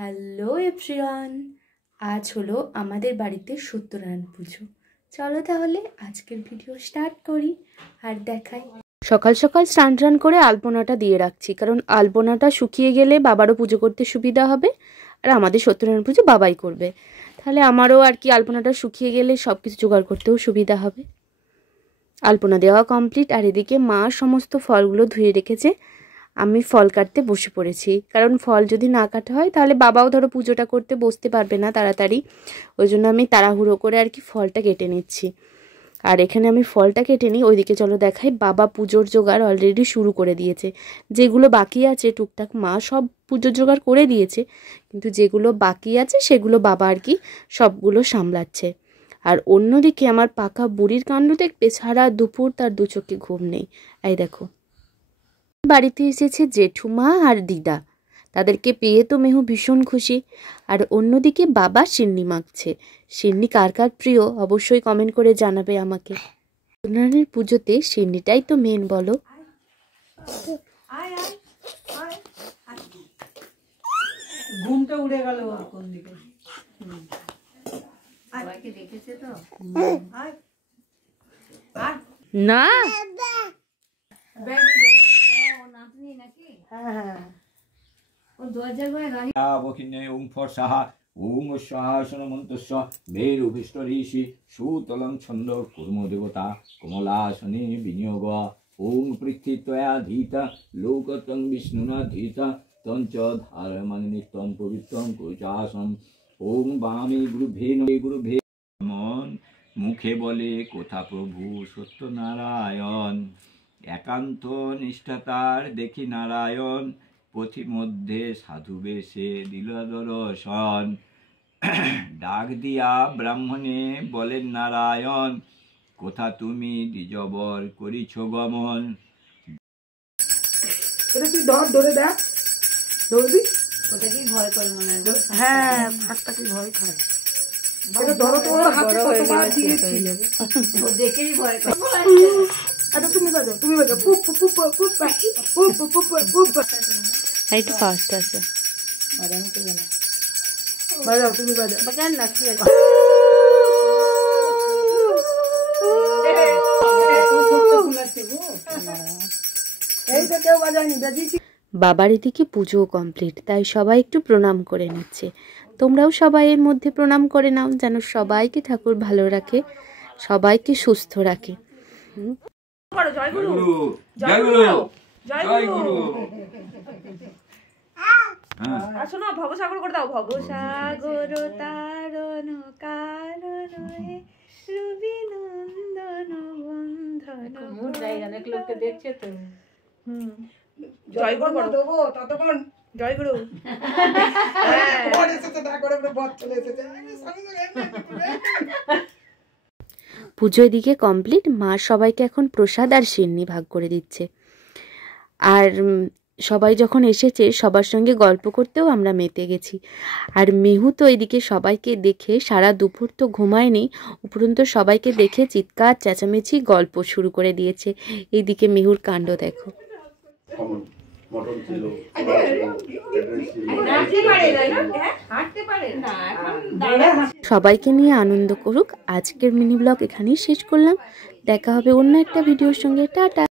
Hello everyone, আজ হলো আমাদের বাড়িতে সত্যনারায়ণ পুজো। চলো তাহলে আজকের ভিডিও স্টার্ট করি আর দেখাই। সকাল সকাল স্নান টান করে আলপনাটা দিয়ে রাখছি, কারণ আলপনাটা শুকিয়ে গেলে বাবারও পুজো করতে সুবিধা হবে, আর আমাদের সত্যনারায়ণ পুজো বাবাই করবে, তাহলে আমারও আর কি আলপনাটা শুকিয়ে গেলে সব কিছু জোগাড় করতেও সুবিধা হবে। আলপনা দেওয়া কমপ্লিট, আর এদিকে মা সমস্ত ফলগুলো ধুয়ে রেখেছে। আমি ফল কাটতে বসে পড়েছি, কারণ ফল যদি না কাটা হয় তাহলে বাবাও ধরো পুজোটা করতে বসতে পারবে না তাড়াতাড়ি, ওই জন্য আমি তাড়াহুড়ো করে আর কি ফলটা কেটে নিচ্ছি। আর এখানে আমি ফলটা কেটে নিই, ওইদিকে চলো দেখাই। বাবা পুজোর জোগাড় অলরেডি শুরু করে দিয়েছে, যেগুলো বাকি আছে টুকটাক মা সব পুজোর জোগাড় করে দিয়েছে, কিন্তু যেগুলো বাকি আছে সেগুলো বাবা আর কি সবগুলো সামলাচ্ছে। আর অন্যদিকে আমার পাকা বুড়ির কাণ্ড দেখবে, সারা দুপুর তার দু চোখে ঘুম নেই। এই দেখো, বাড়িতে এসেছে জেঠুমা আর দিদা, তাদেরকে পেয়ে তো মেহু ভীষণ খুশি। আর অন্যদিকে বাবা সিন্নি মাখছে। সিন্নি কার কার প্রিয় অবশ্যই কমেন্ট করে জানাবে আমাকে। সত্যনারায়ণের পুজোতে সিন্নিটাই তো মেন, বলো। ঘুমটা উড়ে গেল কোন দিকে? সবাইকে দেখেছে তো না সুতলং ছন্দ কুর্ম দেবতা কমলাসনে বিনিয়োগ ওং পৃথিত্বয়া ধীতা লোকতং বিষ্ণুনা ধীতা তঞ্চ ধারমানি নিত্যং পবিত্রং কুচাসন ওং বামে গুরুভে মন মুখে বলে কোথা প্রভু সত্যনারায়ণ একান্ত নিষ্ঠাতার দেখি নারায়ণ পথিমধ্যে সাধু বেশে দিল দর্শন ডাক দিয়া ব্রাহ্মণে বলেন নারায়ণ কোথা তুমি দ্বিজবর করিছ গমন। তুই ধরে দেখ, ধরবি ওটাকেই ভয় করে মনে হয়। হ্যাঁ, ফাঁকটাকে ভয় খায়। ধরো তো, হাতে কতবার দিয়েছি, ও দেখেই ভয় করে। আচ্ছা তুমি বাজাও, তুমি বাজাও, পুপ পুপ পুপ পুপ পুপ পুপ পুপ পুপ। এইটা ফাস্ট আছে, বাজানো তো না, বাজাও তুমি বাজাও, বাজান না কি আছে। এইটা কেউ বাজায়নি, বাজিয়েছি। বাবার এদিকে পুজো কমপ্লিট, তাই সবাই একটু প্রণাম করে নিচ্ছে। তোমরাও সবাই এর মধ্যে প্রণাম করে নাও, যেন সবাইকে ঠাকুর ভালো রাখে, সবাইকে সুস্থ রাখে। জয় গুরু, জয় গুরু, জয় গুরু। আসো না, ভবসাগর করে দাও। ভবসাগর তারণ কারণ রবি নন্দন বন্ধন। মোর জায়গা অনেক লোককে দেখছে তো। জয় গুরু দেবো ততক্ষণ। জয় গুরু। পুজো এদিকে কমপ্লিট, মা সবাইকে এখন প্রসাদ আর সিন্নি ভাগ করে দিচ্ছে। আর সবাই যখন এসেছে সবার সঙ্গে গল্প করতেও আমরা মেতে গেছি। আর মেহু তো এদিকে সবাইকে দেখে সারা দুপুর তো ঘুমায়নি, উপরন্তু সবাইকে দেখে চিৎকার চেঁচামেচি গল্প শুরু করে দিয়েছে। এইদিকে মেহুর কাণ্ড দেখো। সবাইকে নিয়ে আনন্দ করুক। আজকের মিনি ব্লগ এখানেই শেষ করলাম, দেখা হবে অন্য একটা ভিডিওর সঙ্গে। টাটা।